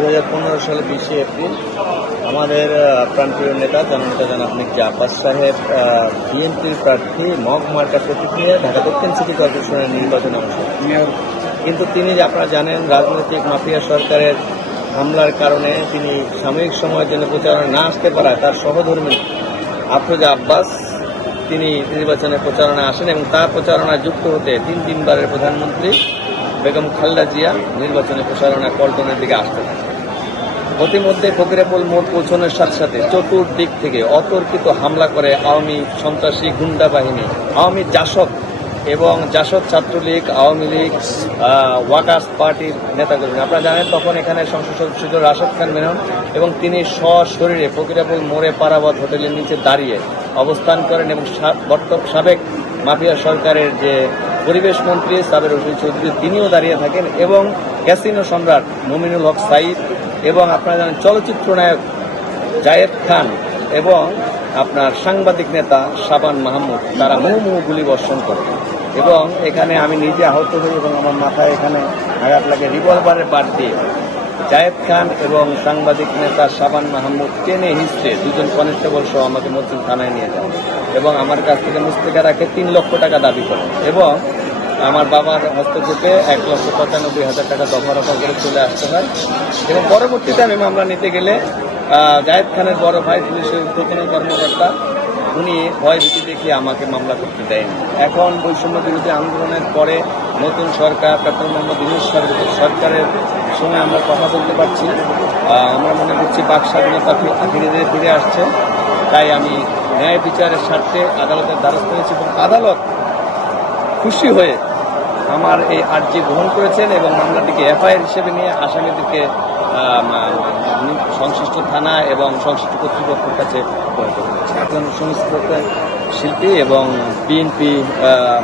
2015 সালে 20 এপ্রিল আমাদের প্রাণপ্রিয় নেতা জননেতা জনাব মির্জা আব্বাস সাহেব বিএনপির প্রার্থী মগ মার্কা প্রতিক্রিয়া ঢাকা দক্ষিণ সিটি কর্পোরেশনের নির্বাচনে অংশ নেন। কিন্তু তিনি যে আপনারা জানেন রাজনৈতিক মাফিয়া সরকারের হামলার কারণে তিনি সাময়িক সময়ের জন্য প্রচারণা না আসতে পারায় তার সহধর্মী আফরোজা আব্বাস তিনি নির্বাচনে প্রচারণায় আসেন এবং তার প্রচারণায় যুক্ত হতে তিনবারের প্রধানমন্ত্রী বেগম খালেদা জিয়া নির্বাচনী প্রচারণা পল্টনের দিকে আসতে থাকে। প্রতিমধ্যে ফকিরাপুল মোড় পৌঁছানোর সাথে সাথে চতুর্দিক থেকে অতর্কিত হামলা করে আওয়ামী সন্ত্রাসী গুন্ডা বাহিনী, আওয়ামী জাসদ এবং জাসদ ছাত্রলীগ, আওয়ামী লীগ, ওয়াকার্স পার্টির নেতাকর্মী। আপনারা জানেন তখন এখানে সংসদ সদস্য ছিল রাশেদ খান মেনন এবং তিনি সশরীরে ফকিরাপুল মোড়ে পারাবত হোটেলের নিচে দাঁড়িয়ে অবস্থান করেন এবং সাবেক মাফিয়া সরকারের যে পরিবেশ মন্ত্রী সাবের হোসেন চৌধুরী তিনিও দাঁড়িয়ে থাকেন এবং ক্যাসিনো সম্রাট মুমিনুল হক সাইদ এবং আপনারা জানেন চলচ্চিত্র নায়ক জায়েদ খান এবং আপনার সাংবাদিক নেতা শাবান মাহমুদ তারা মুহুর্মুহু গুলি বর্ষণ করে এবং এখানে আমি নিজে আহত হই এবং আমার মাথায় এখানে আঘাত লাগে। রিভলভারের বাদ দিয়ে জায়েদ খান এবং সাংবাদিক নেতা শাবান মাহমুদ টেনে হিস্ট্রে দুজন কনস্টেবল সহ আমাকে মসজিদ থানায় নিয়ে যান এবং আমার কাছ থেকে মুস্তিকা রাখে 3 লক্ষ টাকা দাবি করেন এবং আমার বাবার হস্তক্ষেপে 1,95,000 টাকা দফা রফা করে চলে আসতে হয় এবং পরবর্তীতে আমি মামলা নিতে গেলে জায়েদ খানের বড় ভাই পুলিশের ঊর্ধ্বতন কর্মকর্তা উনি ভয় ভীতি দেখিয়ে আমাকে মামলা করতে দেয়নি। এখন বৈষম্য বিরোধী আন্দোলনের পরে নতুন সরকার ডক্টর মোহাম্মদ ইউনূস সরকারের সময় আমরা কথা বলতে পারছি, আমরা মনে করছি বাক স্বাধীনতা ধীরে ধীরে ফিরে আসছে। তাই আমি ন্যায় বিচারের স্বার্থে আদালতের দ্বারস্থ হয়েছি এবং আদালত খুশি হয়ে আমার এই আর্জি গ্রহণ করেছেন এবং মামলাটিকে এফআইআর হিসেবে নিয়ে আসামিদেরকে সংশ্লিষ্ট থানা এবং সংশ্লিষ্ট কর্তৃপক্ষের কাছে অবহিত করেছে। একজন সংস্কৃত শিল্পী এবং বিএনপি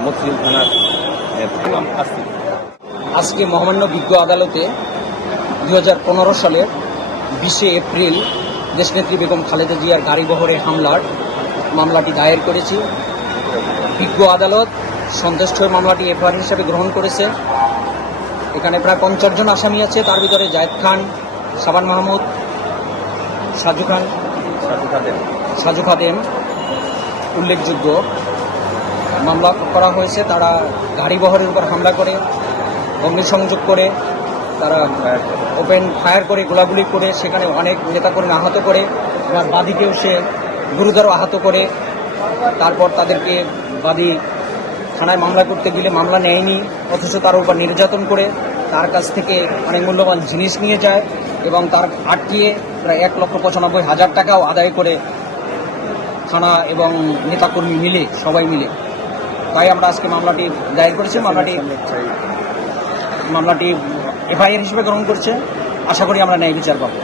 মতিঝিল থানার আজকে মহামান্য বিজ্ঞ আদালতে 2015 সালের 20 এপ্রিল দেশনেত্রী বেগম খালেদা জিয়ার গাড়িবহরে হামলার মামলাটি দায়ের করেছি। বিজ্ঞ আদালত সন্তুষ্ট হয়ে মামলাটি এফআইআর হিসেবে গ্রহণ করেছে। এখানে প্রায় 50 জন আসামি আছে, তার ভিতরে জায়েদ খান, শাবান মাহমুদ, সাজু খাদেম উল্লেখযোগ্য। মামলা করা হয়েছে, তারা গাড়িবহরের উপর হামলা করে, অগ্নিসংযোগ করে, তারা ওপেন ফায়ার করে, গোলাগুলি করে, সেখানে অনেক নেতাকর্মী আহত করে, আমার বাদীকেও সে গুরুতর আহত করে। তারপর তাদেরকে বাদী থানায় মামলা করতে গেলে মামলা নেয়নি, অথচ তার উপর নির্যাতন করে তার কাছ থেকে অনেক মূল্যবান জিনিস নিয়ে যায় এবং তার আটকিয়ে প্রায় 1,95,000 টাকাও আদায় করে থানা এবং নেতাকর্মী মিলে সবাই মিলে। তাই আমরা আজকে মামলাটি দায়ের করেছি। মামলাটি এফআইআর হিসেবে গ্রহণ করছে। আশা করি আমরা ন্যায় বিচার পাবো।